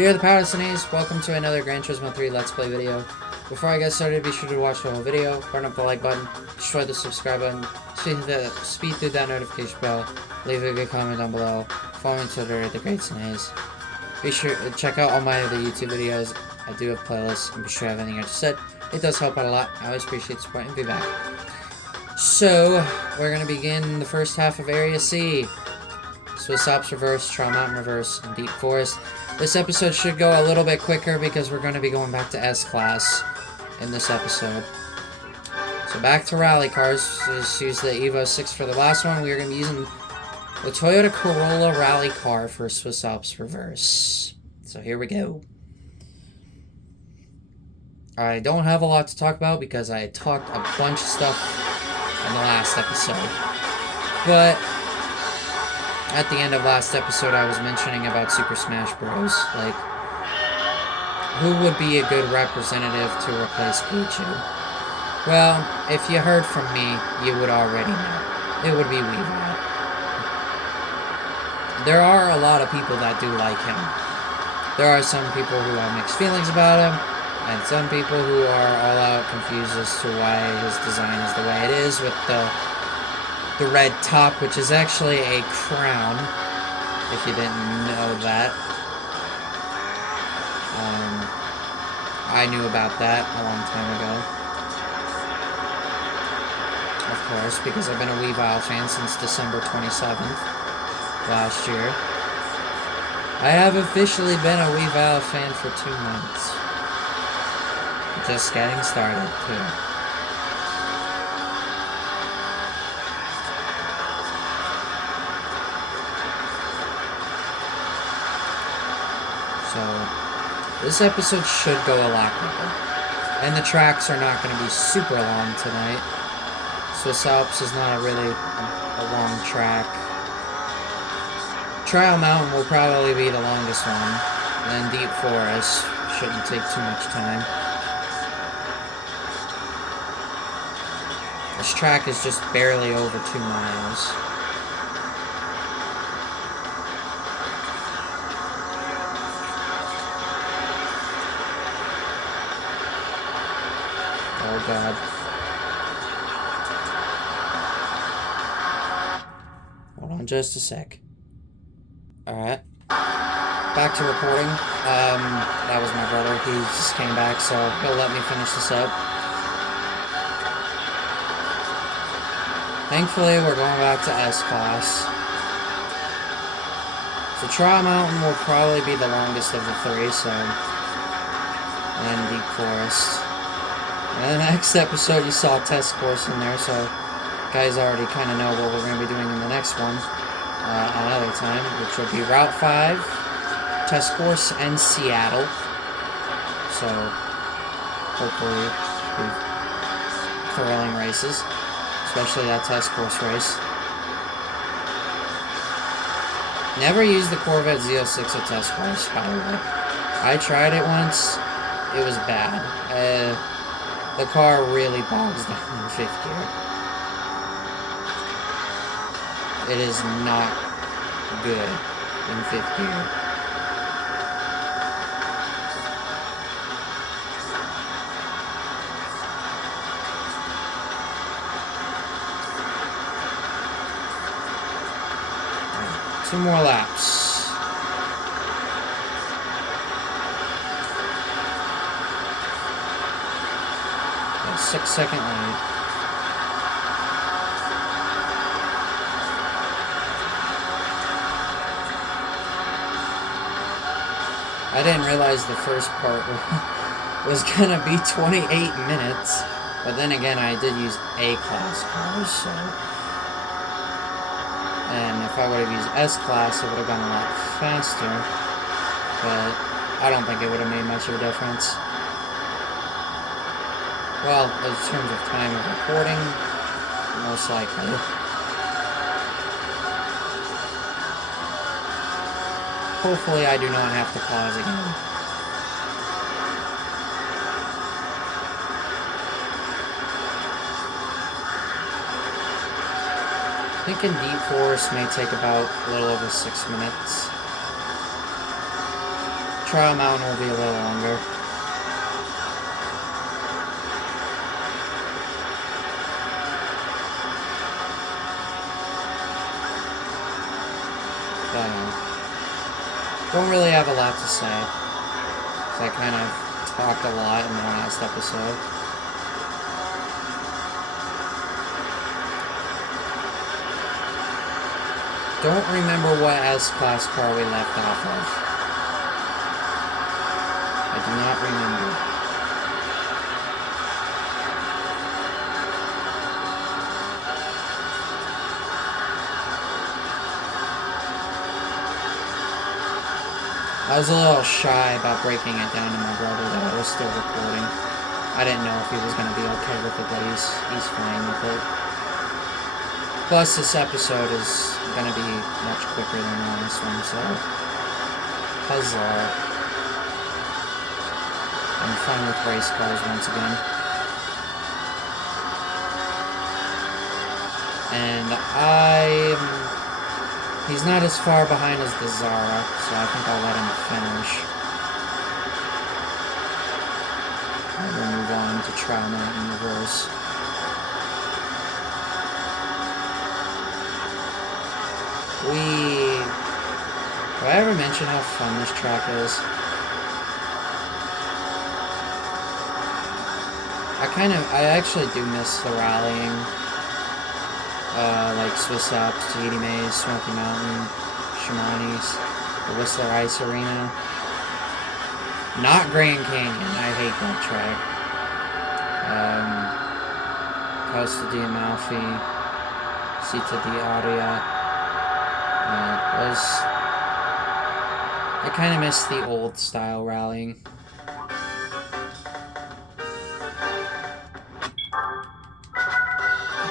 Fear the Paladins, welcome to another Gran Turismo 3 Let's Play video. Before I get started, be sure to watch the whole video, burn up the like button, destroy the subscribe button, speed through that notification bell, leave a good comment down below, follow me on Twitter at the Great Snays. Be sure to check out all my other YouTube videos. I do have playlists, and be sure to have everything I just said. It does help out a lot. I always appreciate the support and be back. So, we're going to begin the first half of Area C. Swiss Alps Reverse, Trial Mountain Reverse, and Deep Forest. This episode should go a little bit quicker because we're going to be going back to S-Class in this episode. So back to rally cars. Just use the Evo 6 for the last one. We are going to be using the Toyota Corolla rally car for Swiss Alps Reverse. So here we go. I don't have a lot to talk about because I talked a bunch of stuff in the last episode. But at the end of last episode, I was mentioning about Super Smash Bros. Like, who would be a good representative to replace Pichu? Well, if you heard from me, you would already know. It would be Weavile. There are a lot of people that do like him. There are some people who have mixed feelings about him, and some people who are all out confused as to why his design is the way it is with the red top, which is actually a crown, if you didn't know that. I knew about that a long time ago. Of course, because I've been a Weavile fan since December 27th last year. I have officially been a Weavile fan for 2 months. Just getting started, too. So, this episode should go a lot quicker. And the tracks are not going to be super long tonight. Swiss Alps is not really a long track. Trial Mountain will probably be the longest one. And then Deep Forest shouldn't take too much time. This track is just barely over 2 miles. Oh god. Hold on just a sec. Alright. Back to recording. That was my brother. He just came back, so he'll let me finish this up. Thankfully, we're going back to S-Class. So Trial Mountain will probably be the longest of the 3, so... And then Deep Forest. And the next episode, you saw a test course in there, so you guys already kind of know what we're going to be doing in the next one. Another time, which will be Route 5, test course, and Seattle. So, hopefully, thrilling races. Especially that test course race. Never used the Corvette Z06 at test course, by the way. I tried it once. It was bad. The car really bogs down in 5th gear. It is not good in 5th gear. Right, 2 more laps. 6-second lead. I didn't realize the first part was gonna be 28 minutes, but then again, I did use A-Class cars, so... And if I would have used S-Class, it would have gone a lot faster, but I don't think it would have made much of a difference. Well, in terms of time of recording, most likely. Hopefully I do not have to pause again. think in Deep Forest may take about a little over 6 minutes. Trial Mountain will be a little longer. Don't really have a lot to say. So I kind of talked a lot in the last episode. Don't remember what S-Class car we left off of. I do not remember. I was a little shy about breaking it down to my brother that I was still recording. I didn't know if he was going to be okay with it, but he's fine with it. Plus, this episode is going to be much quicker than the last one, so huzzah. I'm fun with race cars once again. And he's not as far behind as the Zara, so I think I'll let him finish. And we'll move on to Trial Mountain Reverse. Have I ever mentioned how fun this track is? I actually do miss the rallying. Like Swiss Alps, Tahiti Maze, Smoky Mountain, Shimani's, the Whistler Ice Arena. Not Grand Canyon, I hate that track. Costa di Amalfi, Città d'Adria. I kind of miss the old style rallying.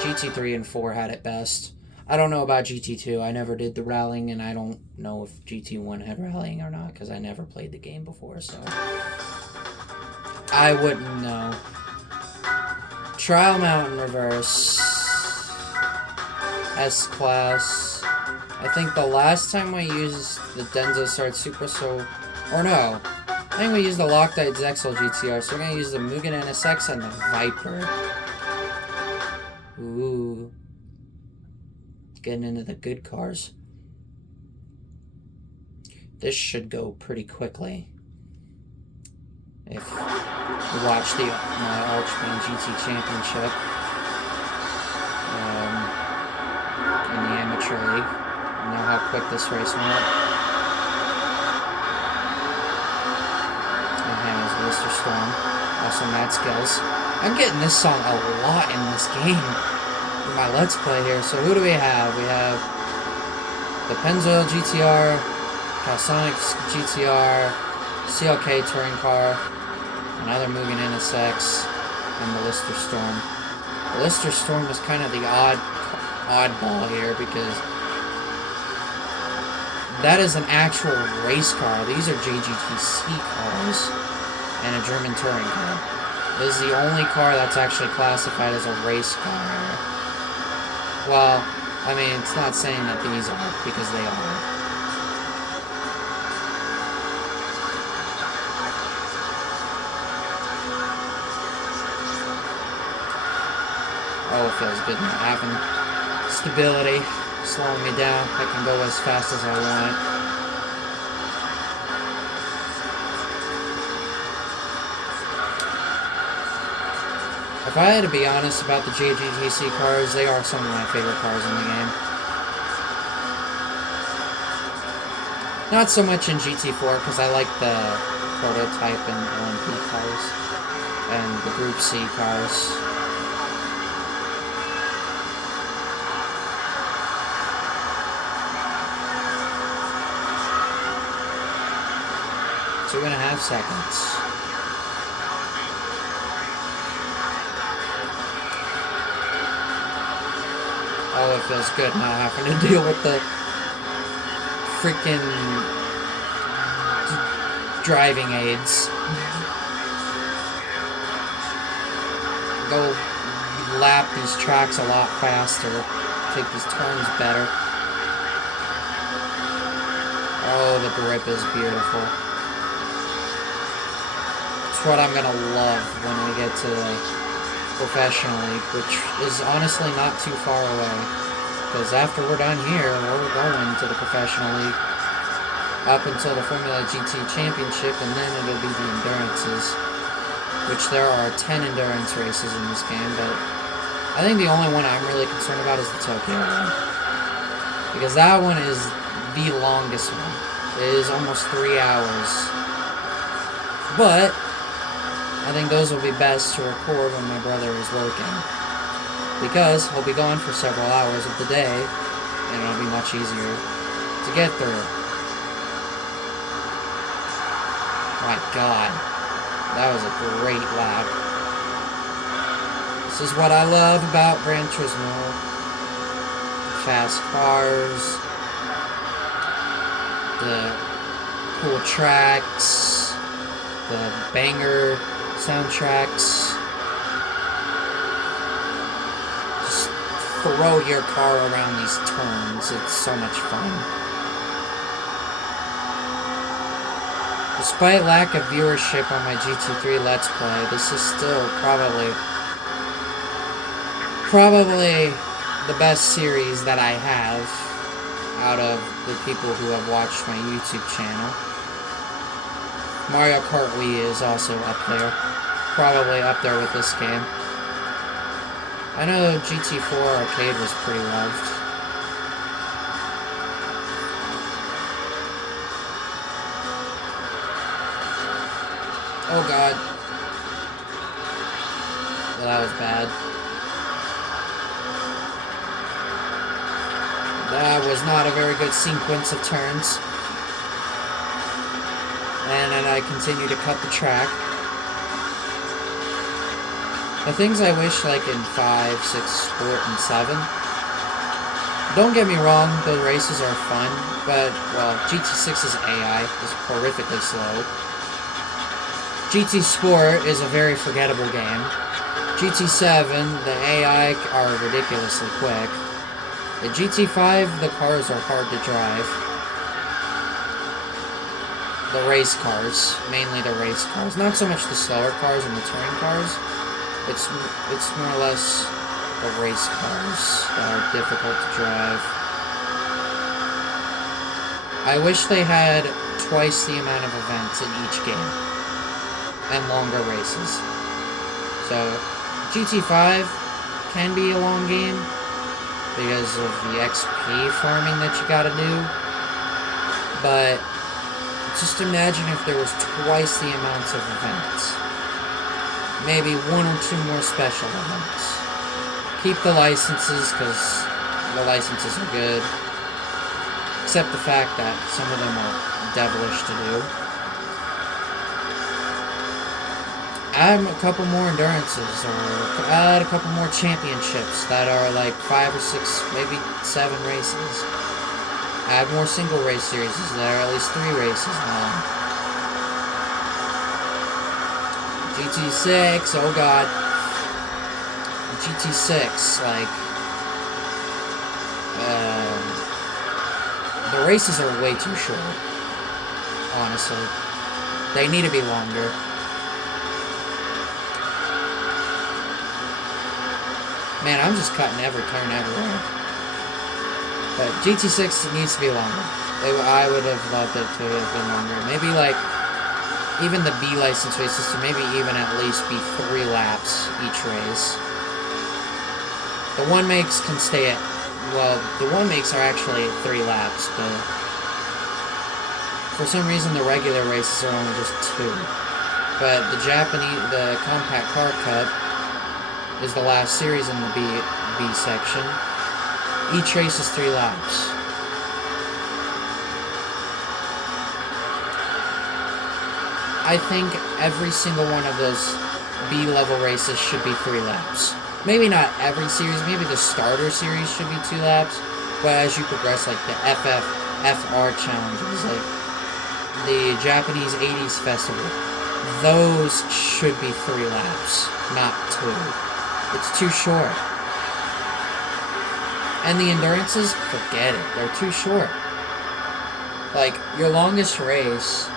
GT3 and 4 had it best. I don't know about GT2. I never did the rallying, and I don't know if GT1 had rallying or not, because I never played the game before, so I wouldn't know. Trial Mountain Reverse. S-Class. I think the last time we used the Denso Start Super, or no. I think we used the Loctite Zexel GTR, so we're going to use the Mugen NSX and the Viper. Ooh. Getting into the good cars. This should go pretty quickly. If you watch my Archman GT Championship in the Amateur League, you know how quick this race went. And has Mr. Storm. Also Mad Skills. I'm getting this song a lot in this game. In my Let's Play here. So who do we have? We have the Pennzoil GTR, Calsonics GTR, CLK Touring Car, another Mugen NSX, and the Lister Storm. The Lister Storm is kind of the oddball here because that is an actual race car. These are JGTC cars and a German touring car. This is the only car that's actually classified as a race car. Well, I mean, it's not saying that these are, because they are. Oh, it feels good not having stability slowing me down. I can go as fast as I want. If I had to be honest about the JGTC cars, they are some of my favorite cars in the game. Not so much in GT4, because I like the prototype and LMP cars, and the Group C cars. Two and a half seconds. Oh, it feels good not having to deal with the freaking driving aids. Go lap these tracks a lot faster. Take these turns better. Oh, the grip is beautiful. It's what I'm gonna love when we get to the professional league, which is honestly not too far away. Because after we're done here, we're going to the professional league up until the Formula GT Championship, and then it'll be the endurances, which there are 10 endurance races in this game, but I think the only one I'm really concerned about is the Tokyo one. Because that one is the longest one. It is almost 3 hours. But I think those will be best to record when my brother is working. Because he'll be gone for several hours of the day, and it'll be much easier to get through. My God, that was a great lap. This is what I love about Gran Turismo. The fast cars, the cool tracks, the banger soundtracks. Just throw your car around these turns. It's so much fun. Despite lack of viewership on my GT3 Let's Play, this is still probably the best series that I have out of the people who have watched my YouTube channel. Mario Kart Wii is also up there. Probably up there with this game. I know GT4 Arcade was pretty loved. Oh God. Well, that was bad. That was not a very good sequence of turns. And then I continue to cut the track. The things I wish, like in 5, 6, Sport, and 7. Don't get me wrong, the races are fun, but, well, GT6's AI is horrifically slow. GT Sport is a very forgettable game. GT7, the AI are ridiculously quick. The GT5, the cars are hard to drive. The race cars, mainly the race cars. Not so much the slower cars and the touring cars. It's more or less the race cars that are difficult to drive. I wish they had twice the amount of events in each game. And longer races. So, GT5 can be a long game because of the XP farming that you gotta do. But just imagine if there was twice the amounts of events. Maybe 1 or 2 more special events. Keep the licenses, because the licenses are good. Except the fact that some of them are devilish to do. Add a couple more endurances, or add a couple more championships that are like 5 or 6, maybe 7 races. Add more single race series that are at least 3 races long. GT6, oh God. GT6, like, the races are way too short, honestly. They need to be longer. Man, I'm just cutting every turn everywhere. But GT6 needs to be longer. I would have loved it to have been longer. Maybe, like, even the B license races to maybe even at least be 3 laps each race. The one makes can stay at, well, the one makes are actually 3 laps, but for some reason the regular races are only just 2. But the Compact Car Cup is the last series in the B section. Each race is 3 laps. I think every single one of those B-level races should be 3 laps. Maybe not every series, maybe the starter series should be 2 laps, but as you progress, like the FR challenges, like the Japanese 80s festival, those should be 3 laps, not 2. It's too short. And the endurances, forget it. They're too short. Like, your longest race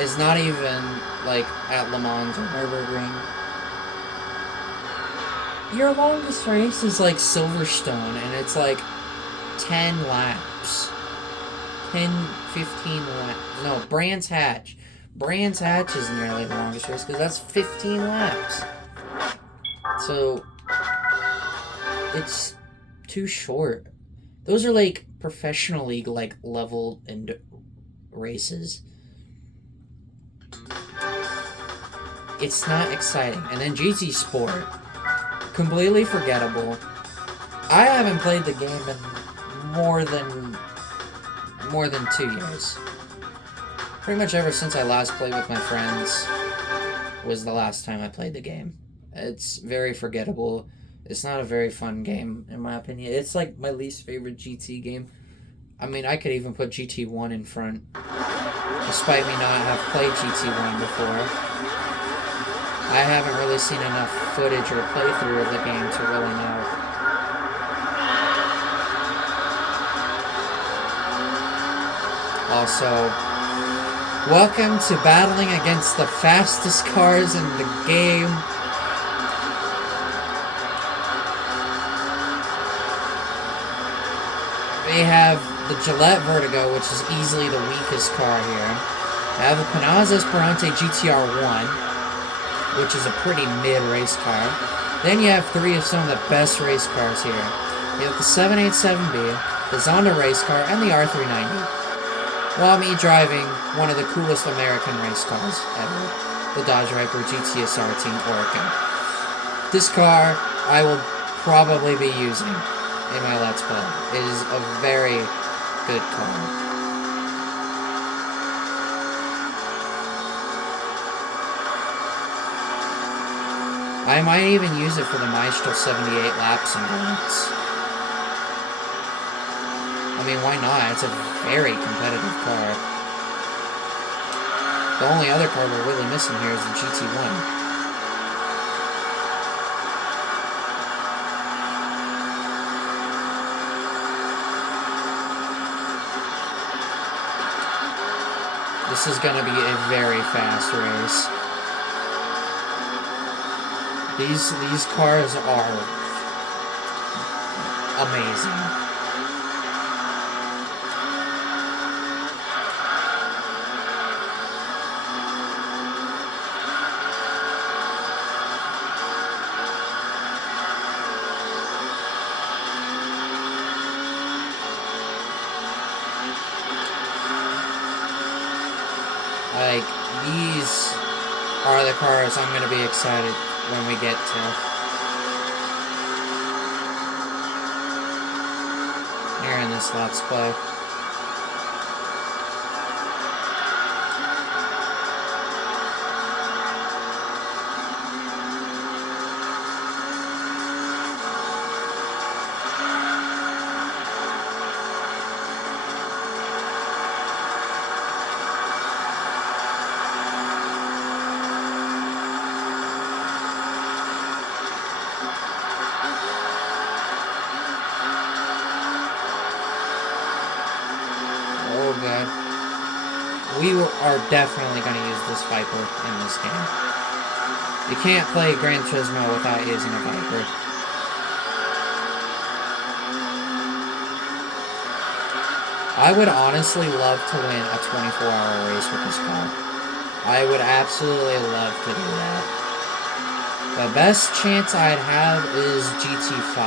is not even, like, at Le Mans or Nürburgring. Your longest race is, like, Silverstone, and it's, like, 10 laps. 10, 15 laps. No, Brands Hatch. Brands Hatch is nearly the longest race, because that's 15 laps. So, it's too short. Those are, like, professional league, like, level and races. It's not exciting. And then GT Sport, completely forgettable. I haven't played the game in more than 2 years. Pretty much ever since I last played with my friends was the last time I played the game. It's very forgettable. It's not a very fun game, in my opinion. It's like my least favorite GT game. I mean, I could even put GT1 in front, despite me not have played GT1 before. I haven't really seen enough footage or playthrough of the game to really know. Also, welcome to battling against the fastest cars in the game. We have the Gillette Vertigo, which is easily the weakest car here. I have the Panazza Esperante GTR1, which is a pretty mid-race car. Then you have 3 of some of the best race cars here. You have the 787B, the Zonda race car, and the R390. While me driving one of the coolest American race cars ever, the Dodge Viper GTSR Team Orca. This car I will probably be using in my Let's Play. It is a very good car. I might even use it for the Maestro 78 laps endurance. I mean, why not? It's a very competitive car. The only other car we're really missing here is the GT1. This is going to be a very fast race. These cars are amazing. Like, these are the cars I'm going to be excited when we get to. Here in this Let's Play. We are definitely going to use this Viper in this game. You can't play Gran Turismo without using a Viper. I would honestly love to win a 24-hour race with this car. I would absolutely love to do that. The best chance I'd have is GT5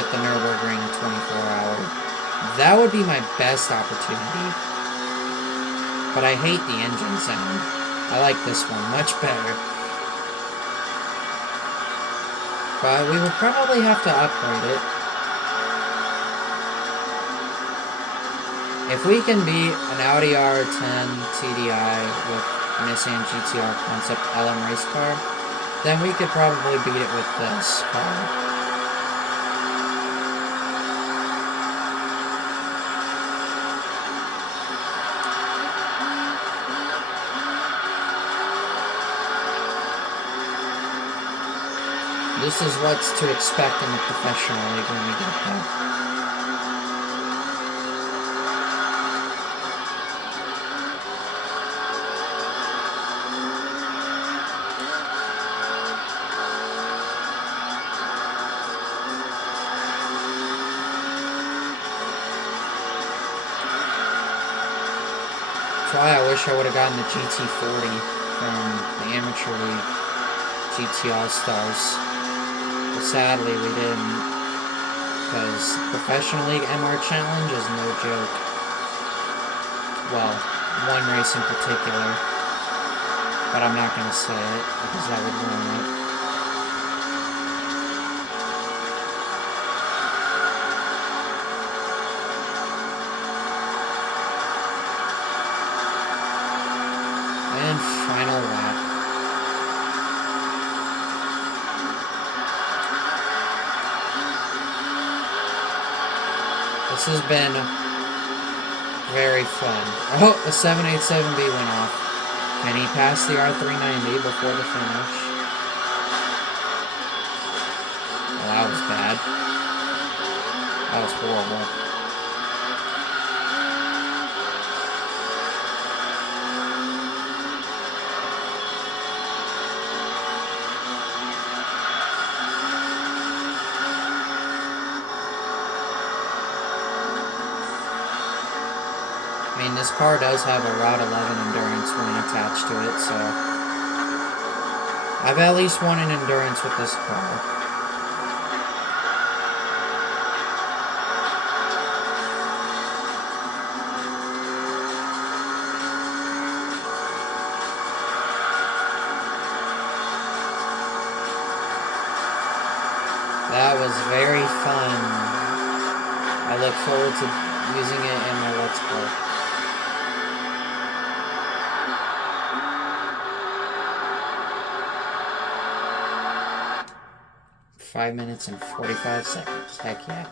with the Nürburgring 24-hour. That would be my best opportunity. But I hate the engine sound. I like this one much better. But we will probably have to upgrade it. If we can beat an Audi R10 TDI with a Nissan GTR Concept LM race car, then we could probably beat it with this car. This is what's to expect in the professional league when we get there. why I wish I would have gotten the GT40 from the Amateur League GT All-Stars. But sadly, we didn't. Because Professional League MR Challenge is no joke. Well, one race in particular. But I'm not going to say it, because that would ruin it. And final lap. This has been very fun. Oh, the 787B went off. Can he pass the R390 before the finish? Well, that was bad. That was horrible. I mean, this car does have a Route 11 Endurance win attached to it, so I've at least won an Endurance with this car. That was very fun. I look forward to using it in my Let's Play. 5 minutes and 45 seconds. Heck yeah.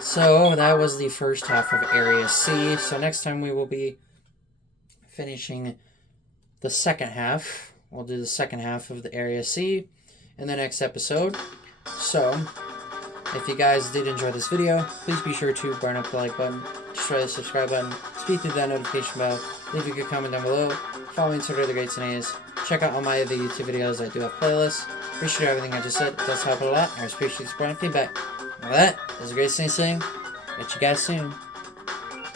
So, that was the first half of Area C. So, next time we will be finishing the second half. We'll do the second half of the Area C in the next episode. So, if you guys did enjoy this video, please be sure to burn up the like button, destroy the subscribe button, speed through that notification bell, leave a good comment down below, follow me on Twitter, The Great Scenarios, check out all my other YouTube videos. I do have playlists. Appreciate everything I just said. It does help a lot. I appreciate the support and feedback. With that, this is Great Scenarios saying, catch you guys soon.